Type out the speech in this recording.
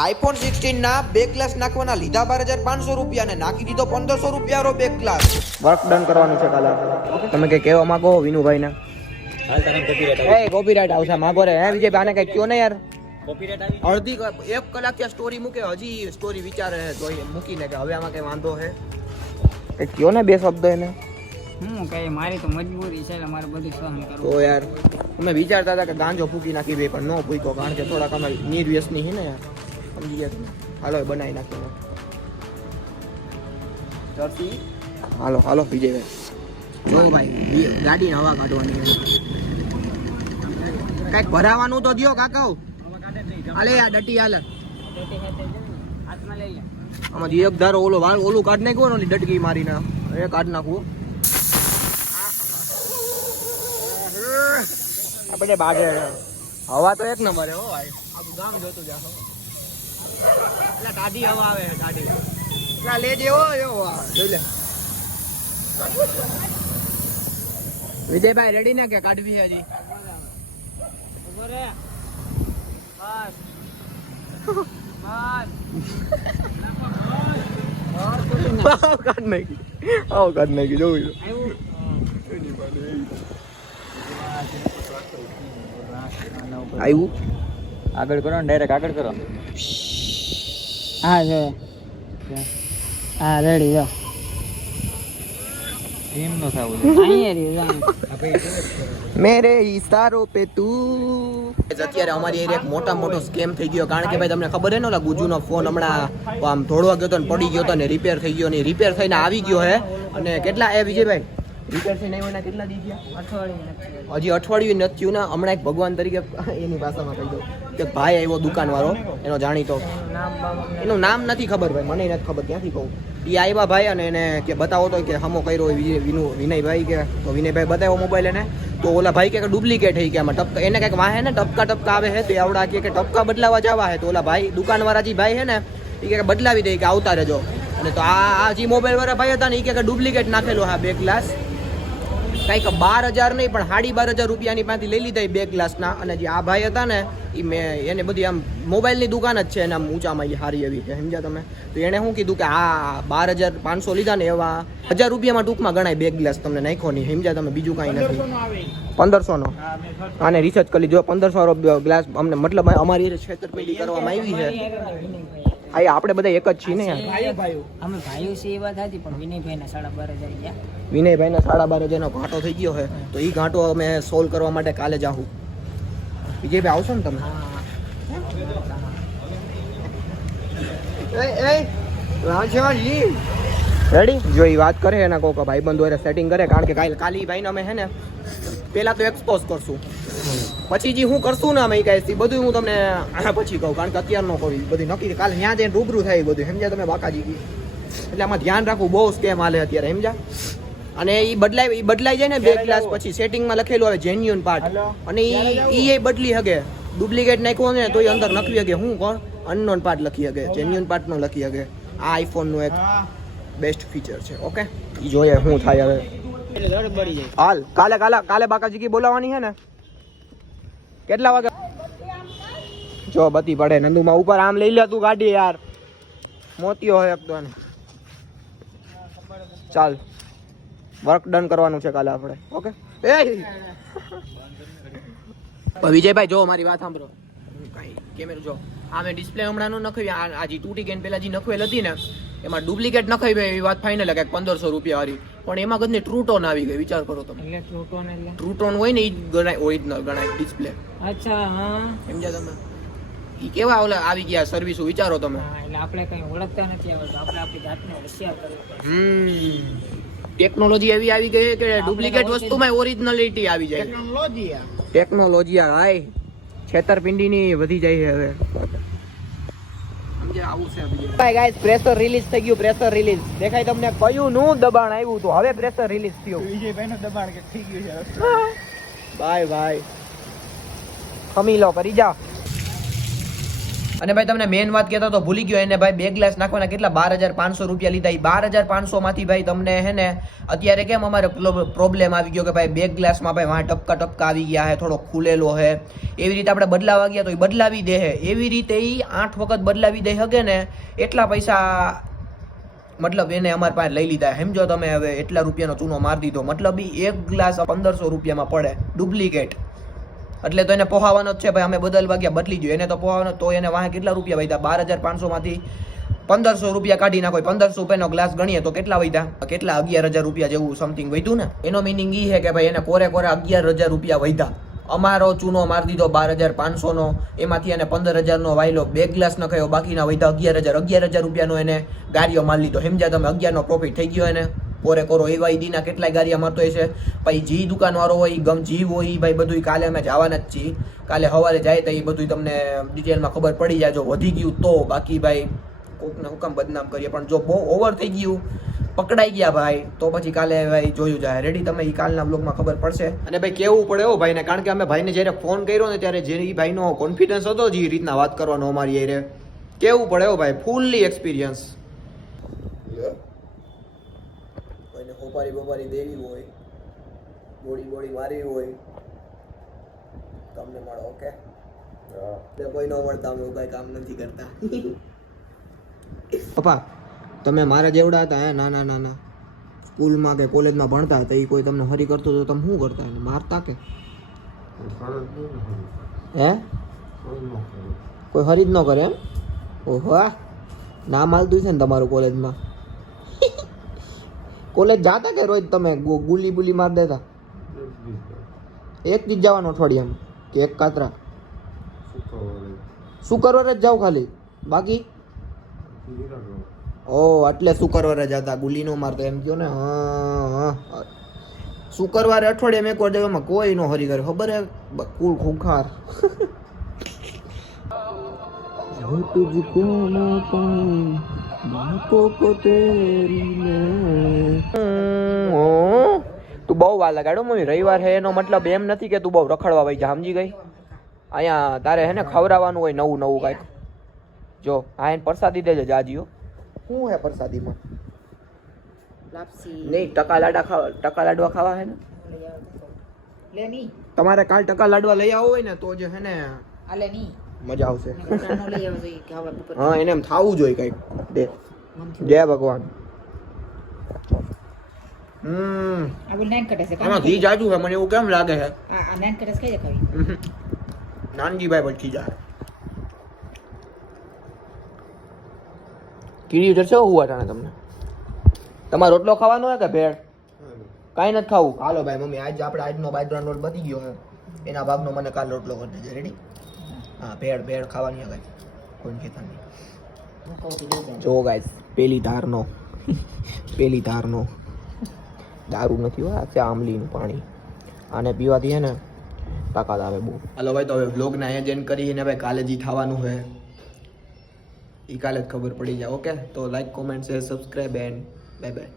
IPhone 16 ના back glass નાખવાના લીધા 12,500 રૂપિયા ને નાખી દીધો 1,500 રૂપિયા બેક ગ્લાસ. વર્ક ડન કરવાનું છે કાલે. તમે કઈ કહેવા માંગો વિનુભાઈ ને? હાલ તારે કોપીરાઈટ એ કોપીરાઈટ આવશે માંગો રે. હે વિજય આને કઈ કયો ને યાર. કોપીરાઈટ આવી અડધી 1 કલાક ત્યાં સ્ટોરી મૂકે, હજી સ્ટોરી વિચારે છે તો મૂકીને કે હવે આમાં કઈ વાંધો છે કઈ કયો ને બે શબ્દ એને. હું કઈ મારી તો મજબૂરી છે એટલે મારે બધું સહન કરવું. તો યાર અમે વિચારતા હતા કે ગાંજો ફૂકી નાખી બે પણ ન ફૂક્યો કારણ કે થોડાક અમે નિર્વ્યસની છે ને યાર સમજી ગયા. હાલો બનાવી નાખીને ચરસી. હાલો હાલો વિજયભાઈ જો ભાઈ ગાડીને હવા કાઢવાની કઈક ભરાવાનું તો દ્યો કાકા. હાલે યાર ડટી હાલે હાથમાં લઈ લે. આમાં એક ધારો ઓલો વાળ ઓલું કાઢ નાખ્યું ને ડટકી મારીને એ કાઢ નાખવું આપણે બાજે. હવા તો એક નંબર હો ભાઈ, આખું ગામ જોતું જાઓ. એટલે ટાઢી હવા આવે ટાઢી. એટલે લેજે હો એવો જોઈ લે. વિજયભાઈ રેડી ને કે કાઢવી છે હજી? ઉભો રે. બસ બસ કાઢ નાખી. આવો કાઢ નાખી જોઈ આવ્યું. આગળ કરો ને ડાયરેક્ટ આગળ કરો. હા જો હા રેડી જો એમ નો થાવું અહીંયા મેરે ઈશારો પે તું. અત્યારે અમારી એરિયા એક મોટો સ્કેમ થઈ ગયો કારણ કે ભાઈ તમને ખબર છે ને ઓલા ગુજુનો ફોન હમણાં આમ ધોળવા ગયો હતો ને પડી ગયો હતો ને રિપેર થઈ ગયો ને રિપેર થઈને આવી ગયો હે. અને કેટલા એ વિજયભાઈ રિપેર થઈને આવ્યો કેટલા દી ગયા? હજી અઠવાડિયું નથી થયું ને. હમણાં એક ભગવાન તરીકે એની ભાષામાં કહી દઉં કે ભાઈ આવ્યો દુકાનવાળો એનો જાણીતો, એનું નામ નથી ખબર ભાઈ, મને નથી ખબર ક્યાંથી કહું. એ આવ્યા ભાઈ અને એને કે બતાવો તો કે હમો કર્યો હોય વિનયભાઈ કે તો વિનયભાઈ બતાવ્યો મોબાઈલ એને. તો ઓલા ભાઈ કે ડુપ્લિકેટ થઈ ગયા ટપકા એને કંઈક વાહે ને ટપકા આવે છે તો આવડા કે ટપકા બદલાવા જવા હે. તો ઓલા ભાઈ દુકાનવાળા જે ભાઈ છે ને એ કે બદલાવી દે કે આવતા રહેજો. અને તો આ જે મોબાઈલ વાળા ભાઈ હતા ને એ કે ડુપ્લિકેટ નાખેલો હા બે ગ્લાસ કંઈક 12,000 નહીં પણ 12,500 રૂપિયાની પાસેથી લઈ લીધા એ બે ગ્લાસના. અને જે આ ભાઈ હતા ને એ મેં એને બધી આમ મોબાઈલની દુકાન જ છે એને આમ ઊંચામાં એ સારી એવી છે સમજ્યા તમે. તો એણે શું કીધું કે આ 12,500 લીધા ને એવા 1,000 રૂપિયામાં ટૂંકમાં ગણાય બે ગ્લાસ તમને નાખો નહીં સમજ્યા તમે, બીજું કાંઈ નથી. 1,500નો આને રિસર્ચ કરી લીધો 1,500 ગ્લાસ અમને મતલબ અમારી છેતરપિંડી કરવામાં આવી છે. આ આપણે બધા એક જ છીએ ને યાર. અમે ભાઈઓ છે એ વાત હતી પણ વિનયભાઈના 12,500 ગયા. વિનયભાઈના 12,500 નો ઘાટો થઈ ગયો છે તો એ ઘાટો અમે સોલ્વ કરવા માટે કાલે જાઉં. વિજયભાઈ આવશો ને તમે? રેડી જો એ વાત કરે એના કોક ભાઈબંધો એને સેટિંગ કરે કારણ કે કાલે ભાઈને અમે હે ને પહેલા તો એક્સપોઝ કરશું પછી જે હું કરશું ને અમે કઈ બધું હું તમને પછી કહું કારણ કે અત્યારનો કહું બધી નક્કી કાલે ત્યાં જઈને રૂબરૂ થાય બધું સમજ્યા તમે બાકાજી કી. એટલે આમાં ધ્યાન રાખવું બહુ સ્કેમ હાલે અત્યારે સમજ્યા. અને એ બદલાઈ જાય ને બે ક્લાસ પછી સેટિંગમાં લખેલું આવે જેન્યુઅન પાર્ટ અને એ બદલી શકે. ડુપ્લિકેટ નાખ્યું ને તો એ અંદર લખી શકે હું કોણ અનનોન પાર્ટ લખી શકે, જેન્યુઅન પાર્ટ નો લખી શકે. આ આઈફોનનું એક બેસ્ટ ફીચર છે. ઓકે એ જોઈએ શું થાય હવે. હાલ કાલે બાકાજી કી બોલાવવાની છે ને કેટલા વાગે? જો બતી પડે નંદુમાં ઉપર આમ લઈ લે તું ગાડી યાર મોતીઓ હોય એક તો. ચાલ વર્ક ડન કરવાનું છે કાલે આપણે. ઓકે વિજયભાઈ જો મારી વાત સાંભળો. કઈ કેમેરો જો આ મેં ડિસ્પ્લે હમણાં નો નખવી આ જે તૂટી ગઈ પેલા જે નખવેલ હતી ને એમાં ડુપ્લિકેટ નખાવી એવી વાત ફાઇનલ કે 1,500 રૂપિયા વાળી પણ એમાં કદી ટ્રૂટોન આવી ગઈ. વિચાર કરો તમે. ટ્રૂટોન હોય ને એ ગણાય ઓરિજિનલ ગણાય ડિસ્પ્લે. અચ્છા હા સમજ્યા તમે. ઈ કેવા ઓલા આવી ગયા સર્વિસ વિચારો તમે. એટલે આપણે કઈ ઓળખતા નથી આવડતું આપણે આપણી જાતને હોશિયાર કરવી પડે. ટેકનોલોજી એવી આવી ગઈ કે ડુપ્લિકેટ વસ્તુમાં ઓરિજિનલિટી આવી જાય. ટેકનોલોજી હાય છેતરપિંડીની વધી જાય છે હવે. આવું છે ભાઈ ગાઈસ પ્રેશર રિલીઝ થઈ ગયું. પ્રેશર રિલીઝ દેખાય તમને કયું નું દબાણ આવ્યું તો હવે પ્રેશર રિલીઝ થયું. વિજયભાઈનું દબાણ કે થઈ ગયું છે. બાય બાય ખમી લો કરી જા. અને ભાઈ તમને મેઇન વાત કહેતા તો ભૂલી ગયો, એને ભાઈ 2 ગ્લાસ નાખવાના કેટલા 12,500 રૂપિયા લીધા. એ 12,500 માંથી ભાઈ તમને હે ને અત્યારે કેમ અમારે પ્રોબ્લેમ આવી ગયો કે ભાઈ 2 ગ્લાસમાં ભાઈ વાં ટપકા આવી ગયા હે, થોડો ખુલેલો હે, એવી રીતે આપણે બદલાવા ગયા તો એ બદલાવી દે હે. એવી રીતે એ 8 વખત બદલાવી દે હકે ને એટલા પૈસા મતલબ એને અમારી પાસે લઈ લીધા. સમજો તમે હવે એટલા રૂપિયાનો ચૂનો મારી દીધો, મતલબ એ 1 ગ્લાસ 1500 રૂપિયામાં પડે ડુપ્લિકેટ. એટલે તો એને પોહાવાનો જ છે ભાઈ, અમે બદલવા ગયા બદલી ગયો, એને તો પોહાવાનો. તો એને વાહે કેટલા રૂપિયા વધ્યા? 12,500 માંથી 1500 રૂપિયા કાઢી નાખો, 1500 રૂપિયાનો ગ્લાસ ગણીએ તો કેટલા વધ્યા? કેટલા 11,000 રૂપિયા જેવું સમથિંગ વધ્યું ને. એનો મિનિંગ એ છે કે ભાઈ એને કોરે 11,000 રૂપિયા વધ્યા. અમારો ચૂનો મારી દીધો 12,500 નો, એમાંથી એને 15,000 નો વાયલો 2 ગ્લાસ નખાયો, બાકીના વધ્યા 11,000 રૂપિયાનો એને ગાડીઓ મારી લીધો. સમજ્યા તમે? 11 નો પ્રોફિટ થઈ ગયો એને કોરે કોરો. એવા દીના કેટલાય ગાડીયા મારતો હોય છે. પછી જી દુકાનવાળો હોય, ગમ જીવ હોય, ભાઈ બધું કાલે અમે જવાના જ છીએ. કાલે સવારે જાય તો એ બધું તમને ડિટેલમાં ખબર પડી જાય જો વધી ગયું તો. બાકી ભાઈ કોકને હુકમ બદનામ કરીએ, પણ જો બહુ ઓવર થઈ ગયું, પકડાઈ ગયા ભાઈ, તો પછી કાલે ભાઈ જોયું જાય. રેડી? તમે એ કાલના બ્લોગમાં ખબર પડશે. અને ભાઈ કેવું પડે હો ભાઈને, કારણ કે અમે ભાઈને જ્યારે ફોન કર્યો ને ત્યારે જે ભાઈનો કોન્ફિડન્સ હતો જે રીતના વાત કરવાનો અમારી યારે, કેવું પડે હો ભાઈ, ફૂલ્લી એક્સપિરિયન્સ. કોઈને હોપારી બોપારી દેવી હોય, બોડી મારી હોય, તમને મળો. ઓકે? કોઈ ન મળતા, અમે ભાઈ કામ નથી કરતા. પપ્પા તમે મારા જેવડા હતા હે? નાના સ્કૂલમાં કે કોલેજમાં ભણતા હતા, એ કોઈ તમને હરી કરતું તો તમે શું કરતા? એને મારતા કે હે? કોઈ હરી જ ન કરે એમ? ઓહો, નામ હાલતું છે ને તમારું કોલેજમાં. કોલેજ જાતા કે રોજ તમે ગુલી બુલી માર દેતા? એક દી જવાનું અઠવાડિયામાં કે એક કાતરા? શુક્રવારે જ જાવ ખાલી, બાકી? ઓ એટલે શુક્રવારે જતા, ગુલી નો મારતા એમ કયો ને? હા, શુક્રવારે અઠવાડિયામાં એક વાર જવામાં કોઈ નો હરી કરે, ખબર હે? કુલ ખુખાર. તું બહુ વાર લગાડો મમ્મી. રવિવાર હે એનો મતલબ એમ નથી કે તું બહુ રખડવા વઈ જા, સમજી ગઈ? અહીંયા તારે હે ને ખવડાવવાનું હોય નવું કાંઈક. જો આ એને પ્રસાદી દેજે જાજીઓ. શું હે પ્રસાદીમાં? લાપસી નહીં, ટકા લાડવા ખાવા હે ને? લે ની તમારે કાલ ટકા લાડવા લઈ આવો હોય ને તો જે હે ને આલે ની મજા આવશે. નકર લઈ આવજો ઈ ખાવા ઉપર. હા, એને એમ થાવું જોઈએ કંઈક. દે જય ભગવાન. આ બોલ નાન કટે છે આમાં ઘી જાજુ હે, મને એવું કેમ લાગે છે? આ નાન કટે છે કઈ ખાવી? નાનજીભાઈ પછી જાય કીડી ઉતરશે હુવા ટાણે તમને. તમારે રોટલો ખાવાનો હોય કે ભેળ? કાંઈ નથી ખાવું? હાલો ભાઈ મમ્મી, આપણે આજનો બાજરાનો રોટ બતી ગયો છે, એના ભાગનો મને કાલ રોટલો કરી દેજે. રેડી? હા, ભેળ ખાવાની હોય કોઈ ખેતા નહીં. જો ગાઈસ, પેલી ધારનો દારૂ નથી હોય, આ છે આમલીનું પાણી. આને પીવાથી હે ને તાકાત આવે બહુ. હાલો ભાઈ, તો હવે વ્લોગને અહીંયા જ એન્ડ કરીને ભાઈ કાલે જે થવાનું છે એ કાલે જ ખબર પડી જાય. ઓકે? તો like, comment, share, subscribe and bye bye.